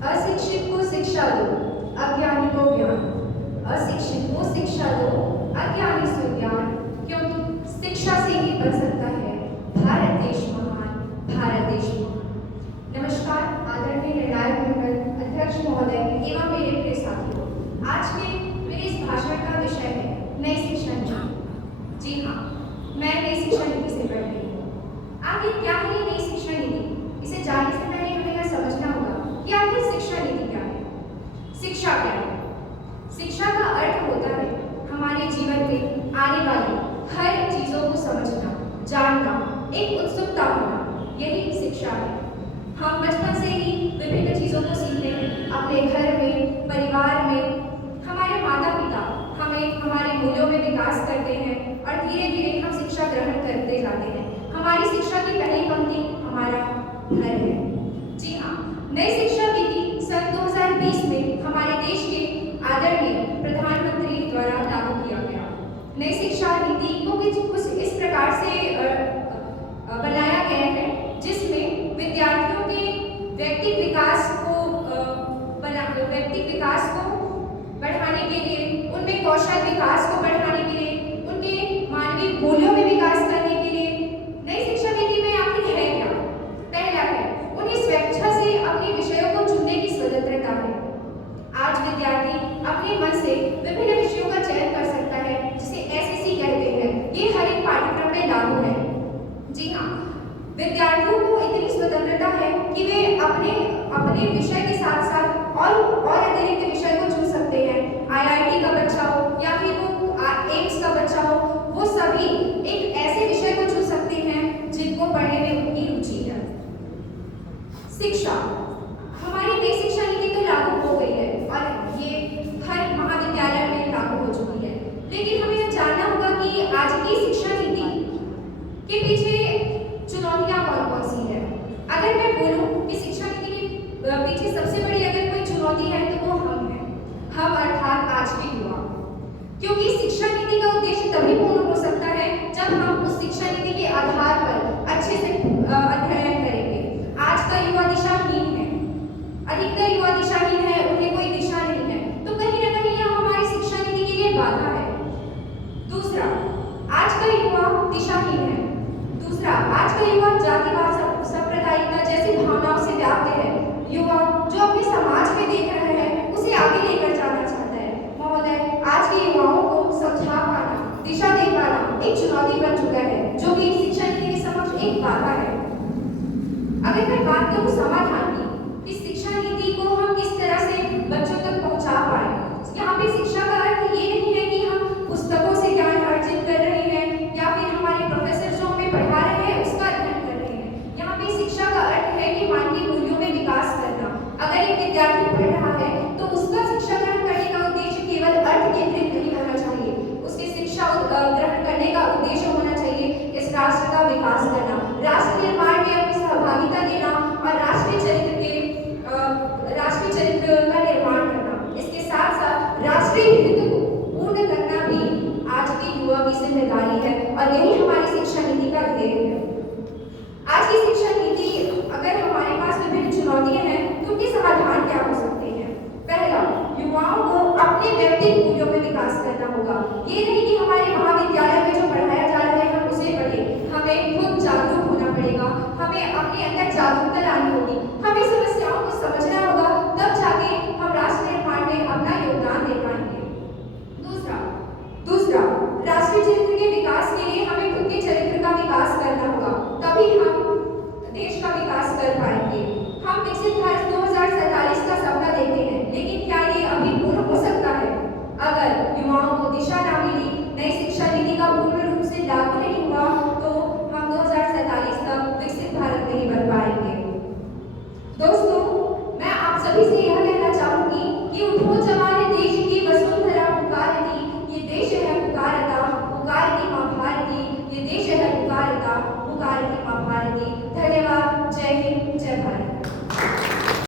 अशिक्षित को शिक्षा दो, अज्ञानी को ज्ञान। अशिक्षित को शिक्षा दो, अज्ञानी से ज्ञान, क्योंकि शिक्षा से ही बन सकता है भारत देश महान, भारत देश महान। नमस्कार आदरणीय निर्णायक मंडल, अध्यक्ष महोदय एवं मेरे प्रिय साथियों। आज के मेरे इस भाषण का विषय है नई शिक्षा नीति। जी हाँ, मैं नई शिक्षा नीति से पढ़ रही हूँ। आखिर क्या है ये नई शिक्षा नीति? इसे जानने से पहले हमें यह समझना होगा कि आखिर शिक्षा नीति क्या है। शिक्षा क्या है? शिक्षा का अर्थ होता है हमारे जीवन में आने वाली हर चीजों को समझना, जानना, एक उत्सुकता होना, यही शिक्षा है। हम बचपन से ही विभिन्न चीजों को सीखते हैं, अपने घर में, परिवार में। हमारे माता पिता हमें हमारे मूल्यों में विकास करते हैं और धीरे धीरे हम शिक्षा ग्रहण करते जाते हैं। हमारी शिक्षा की पहली पंक्ति हमारा घर है। जी हाँ, नई शिक्षा नीति सन 2020 में हमारे देश के आदरणीय प्रधानमंत्री द्वारा लागू किया गया। नई शिक्षा नीति को कुछ इस प्रकार से बनाया गया है जिसमें विद्यार्थियों के व्यक्तिगत विकास को बढ़ाने के लिए, उनमें कौशल विकास को बढ़ाने के लिए, उनके मानवीय मूल्यों में विकास करने के लिए नई शिक्षा नीति में आखिर है क्या? पहला है उन्हें स्वेच्छा से अपने विषयों को चुनने की स्वतंत्रता है। आज विद्यार्थी अपने मन से विभिन्न विषयों का चयन कर सकता है, जिसे एसएससी कहते हैं। ये हर एक पाठ्यक्रम में लागू है। जी हाँ, विद्यार्थियों को इतनी स्वतंत्रता है कि वे अपने विषय के साथ साथ और अतिरिक्त विषय को चुन सकते हैं। आईआईटी का बच्चा हो या फिर वो एम्स का बच्चा हो, वो सभी एक ऐसे विषय को चुन सकते हैं जिनको पढ़ने में उनकी रुचि है। शिक्षा, हमारी नई शिक्षा नीति तो लागू हो गई है और ये हर महाविद्यालय में लागू हो चुकी है, लेकिन हमें यह जानना होगा कि आज की शिक्षा नीति के पीछे चुनौतियां कौन-कौन सी है। अगर मैं बोलूं कि शिक्षा नीति के पीछे सबसे बड़ी अगर कोई चुनौती है तो वो हम हैं, हम अर्थात आज के युवा। क्योंकि शिक्षा नीति का उद्देश्य तभी पूर्ण हो सकता है जब हम उस शिक्षा नीति के आधार पर अच्छे से अध्ययन करेंगे। आज का युवा दिशाहीन है, अधिकतर युवा दिशाहीन है, उन्हें कोई दिशा नहीं है, तो कहीं ना कहीं यह हमारी शिक्षा नीति के लिए बाधा है। दूसरा, आज का युवा दिशाहीन है। दूसरा, आज का युवा जातिवाद, सांप्रदायिकता जैसी भावनाओं से व्याप्त है। युवा जो अपने समाज में देख रहे हैं उसे आगे लेकर जाना चाहता है। महोदय, आज के युवाओं को समझा पाना, दिशा दे पाना एक चुनौती बन चुका है, जो कि शिक्षा नीति के समक्ष एक बाधा है। अगर मैं बात करूं समाधान की, कि शिक्षा नीति को हम किस तरह से बच्चों तक पहुंचा पाए। यहाँ पे शिक्षा का अर्थ ये नहीं है कि हम पुस्तकों से ज्ञान अर्जित कर रहे हैं या फिर हमारे प्रोफेसर जो हमें पढ़ा रहे हैं उसका अध्ययन कर रहे हैं। यहाँ पे शिक्षा का अर्थ है कि मानवीय मूल्यों में विकास करना। अगर एक विद्यार्थी पढ़ रहा है तो उसका शिक्षा ग्रहण करने का उद्देश्य केवल अर्थ केंद्रित नहीं होना चाहिए। उसके शिक्षा ग्रहण करने का उद्देश्य होना चाहिए इस राष्ट्र का विकास करना, राष्ट्र निर्माण में अपनी सहभागिता देना और राष्ट्रीय चरित्र का निर्माण करना। इसके साथ साथ राष्ट्रीय हित को पूर्ण करना भी आज के युवा की जिम्मेदारी है और यही हमारी शिक्षा नीति का ध्येय है। आज की शिक्षा नीति, अगर हमारे पास विभिन्न चुनौतियां हैं तो उनके समाधान क्या हो सकते हैं? पहला, युवाओं को अपने व्यक्तिगत मूल्यों में विकास करना होगा। ये नहीं कि हमारे महाविद्यालय में जो पढ़ाया जा रहा है हम उसे पढ़ें, हमें खुद जागरूक होना पड़ेगा, हमें अपने अंदर जागरूकता लानी होगी, हमें समस्याओं को समझना होगा, तब जाके हम राष्ट्र निर्माण में अपना योगदान दे पाएंगे। दूसरा, राष्ट्रीय चरित्र के विकास के लिए हमें खुद के चरित्र का विकास करना होगा, तभी हम